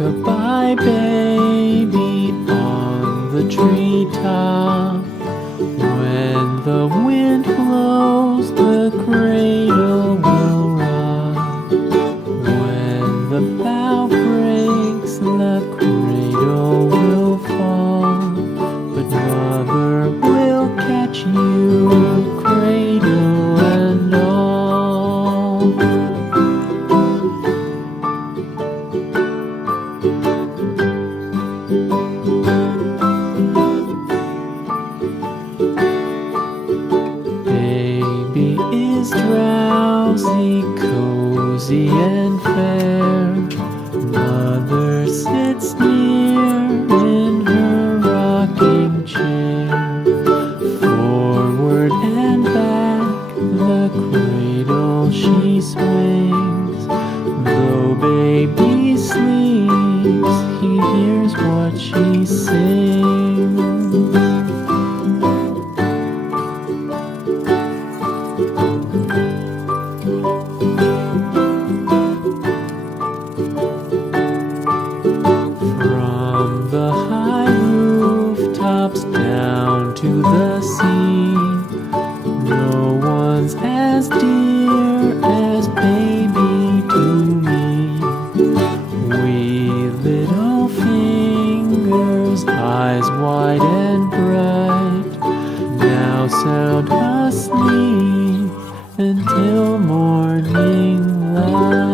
Rock-a-bye baby on the treetop. When the wind blows, the cradle will rock. When the bough breaks, the cradle will fall. But mother will catch you, cradle and all. Baby is drowsy, cozy and fair. Mother sits near in her rocking chair. Forward and back, the cradle she swings. Though baby sleeps, he hears what she sings. From the high rooftops down to the sea, no one's as dear as baby to me. Wee little fingers, eyes wide and bright, now sound asleep until morning light.